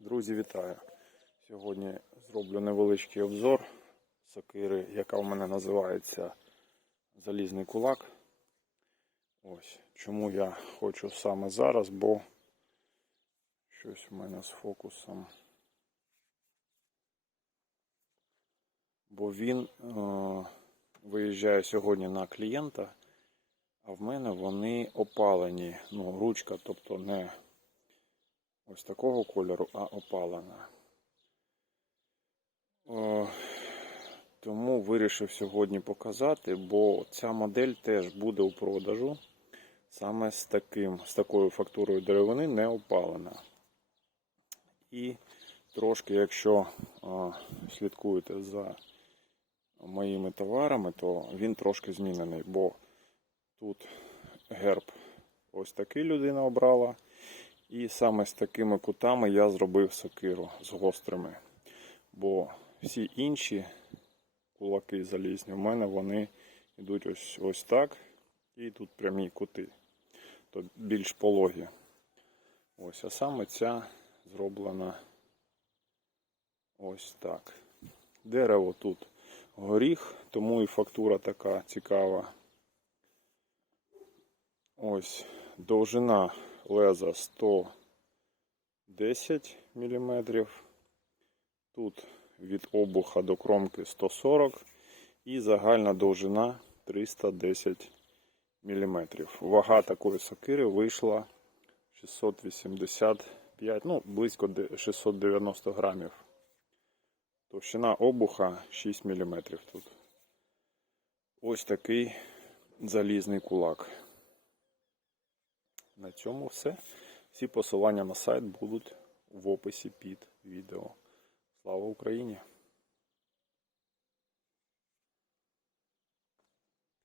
Друзі, вітаю! Сьогодні зроблю невеличкий обзор сокири, яка в мене називається Залізний кулак. Ось чому я хочу саме зараз, бо щось у мене з фокусом. Бо він е, виїжджає сьогодні на клієнта, а в мене вони опалені. Ну, ручка, тобто не ось такого кольору, а опалена. О, тому вирішив сьогодні показати, бо ця модель теж буде у продажу. Саме з, таким, з такою фактурою деревини не опалена. І трошки, якщо а, слідкуєте за моїми товарами, то він трошки змінений, бо тут герб ось такий людина обрала. І саме з такими кутами я зробив сокиру з гострими. Бо всі інші кулаки залізні в мене вони йдуть ось, ось так. І тут прямі кути. То більш пологі. Ось, а саме ця зроблена ось так. Дерево тут горіх, тому і фактура така цікава. Ось довжина леза 110 мм. Тут від обуха до кромки 140 і загальна довжина 310 мм. Вага такої сокири вийшла 685, ну, близько 690 грамів. Товщина обуха 6 мм тут. Ось такий залізний кулак. На цьому все. Всі посилання на сайт будуть в описі під відео. Слава Україні!